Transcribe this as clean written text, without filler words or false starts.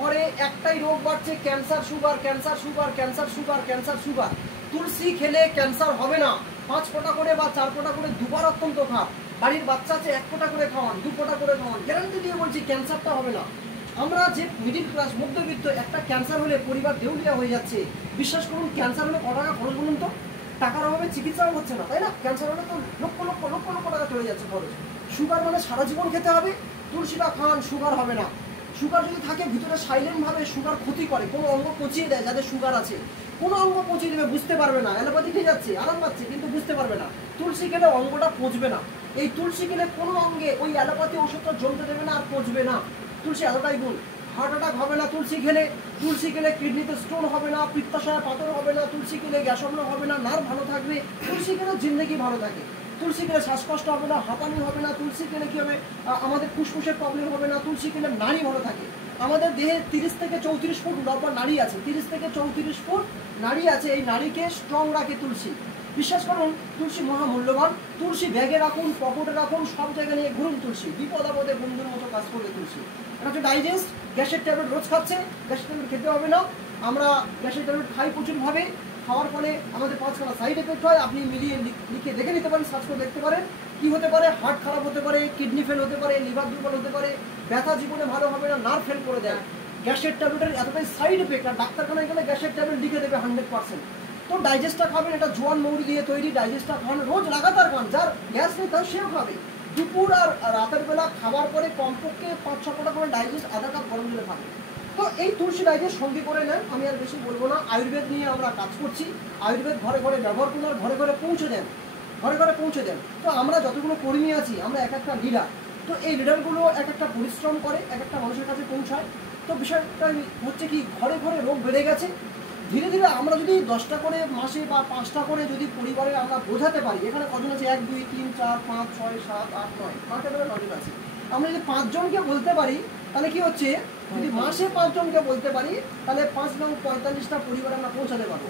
ঘরে একটাই রোগ বাড়ছে, cancer sugar, cancer sugar, cancer sugar, cancer sugar. তুলসী খেলে ক্যান্সার হবে না। 5 ফোঁটা করে বা 4 ফোঁটা করে দুবার অত্যন্ত খান। বাড়ির বাচ্চা আছে 1 ফোঁটা করে খাওয়ান, 2 ফোঁটা করে খাওয়ান, গ্যারান্টি দিয়ে বলছি ক্যান্সারটা হবে না। আমরা যে মিডিল ক্লাস মধ্যবিত্ত, একটা ক্যান্সার হলে পরিবার দেউলিয়া হয়ে যাচ্ছে। বিশ্বাস করুন, ক্যান্সার হলে কত টাকা খরচ বলুন তো? টাকার অভাবে চিকিৎসাও হচ্ছে না, তাই না? ক্যান্সার হলে তো লক্ষ লক্ষ লক্ষ লক্ষ টাকা চলে যাচ্ছে খরচ। সুগার মানে সারা জীবন খেতে হবে। তুলসীটা খান, সুগার হবে না। সুগার যদি থাকে ভিতরে সাইলেন্টভাবে সুগার ক্ষতি করে, কোনো অঙ্গ পচিয়ে দেয়। যাদের সুগার আছে কোনো অঙ্গ পচিয়ে দেবে, বুঝতে পারবে না। অ্যালোপ্যাথি খেয়ে যাচ্ছে, আরাম পাচ্ছে, কিন্তু বুঝতে পারবে না। তুলসী খেলে অঙ্গটা পচবে না। এই তুলসী খেলে কোনো অঙ্গে ওই অ্যালোপ্যাথি ওষুধটা জমতে দেবে না আর পচবে না। তুলসী এতটাই গুণ। হার্ট অ্যাটাক হবে না তুলসী খেলে। তুলসী খেলে কিডনিতে স্টোন হবে না, পিত্তাশয়ে পাথর হবে না। তুলসী খেলে গ্যাস অম্ল হবে না, নার্ভ ভালো থাকবে। তুলসী খেলে জিন্দেগি ভালো থাকে। তুলসী খেলে শ্বাসকষ্ট হবে না, হাঁপানি হবে না। তুলসী খেলে কি হবে, আমাদের ফুসফুসের প্রবলেম হবে না। তুলসী খেলে নাড়ি ভালো থাকে। আমাদের দেহে 30 থেকে 34 ফুট লম্বা নাড়ি আছে, 30 থেকে 34 ফুট নাড়ি আছে। এই নাড়িকে স্ট্রং রাখে তুলসী। বিশ্বাস করুন, তুলসী মহামূল্যবান। তুলসী ব্যাগে রাখুন, পকেটে রাখুন, সব জায়গায় নিয়ে ঘুরুন। তুলসী বিপদ আপদে বন্ধুর মতো কাজ করবে তুলসী। এটা হচ্ছে ডাইজেস্ট। গ্যাসের ট্যাবলেট রোজ খাচ্ছে, গ্যাসের ট্যাবলেট খেতে হবে না। আমরা গ্যাসের ট্যাবলেট খাই প্রচুরভাবে। খাওয়ার ফলে আমাদের 5খানা সাইড এফেক্ট হয়। আপনি মিলিয়ে লিখে দেখে নিতে পারেন, সার্চ করে দেখতে পারেন কী হতে পারে। হার্ট খারাপ হতে পারে, কিডনি ফেল হতে পারে, লিভার দুর্বল হতে পারে, ব্যথা জীবনে ভালো হবে না, নার্ভ ফেল করে দেয়। গ্যাসের ট্যাবলেটের এতটাই সাইড এফেক্ট, আর ডাক্তারখানায় গেলে গ্যাসের ট্যাবলেট লিখে দেবে 100%। তো ডাইজেস্টটা খাবেন, এটা জোয়ান মৌরি দিয়ে তৈরি। ডাইজেস্টটা খান, রোজ লাগাতার খান। যার গ্যাস নেই তাও সেও খাবে। দুপুর আর রাতের বেলা খাবার পরে কমপক্ষে 5-6 ফোঁটা করে ডাইজেস্ট আধা কাপ গরম জলে খাবে। তো এই তুলসী ডাইজেস্ট সঙ্গে করে নেন। আমি আর বেশি বলবো না। আয়ুর্বেদ নিয়ে আমরা কাজ করছি। আয়ুর্বেদ ঘরে ঘরে ব্যবহার করুন, আর ঘরে ঘরে পৌঁছে দেন, ঘরে ঘরে পৌঁছে দেন। তো আমরা যতগুলো কর্মী আছি, আমরা এক একটা লিডার। তো এই লিডারগুলো এক একটা পরিশ্রম করে, এক একটা মানুষের কাছে পৌঁছায়। তো বিষয়টা হচ্ছে কি, ঘরে ঘরে রোগ বেড়ে গেছে। ধীরে ধীরে আমরা যদি 10টা করে মাসে বা 5টা করে যদি পরিবারে আমরা বোঝাতে পারি, এখানে কজন আছে? 1 2 3 4 5 6 7 8 9, 5টা করে 9 আছে। আমরা যদি 5 জনকে বলতে পারি, তাহলে কি হচ্ছে, যদি মাসে 5 জনকে বলতে পারি, তাহলে 5 নং 45টা পরিবারে আমরা পৌঁছাতে পারবো।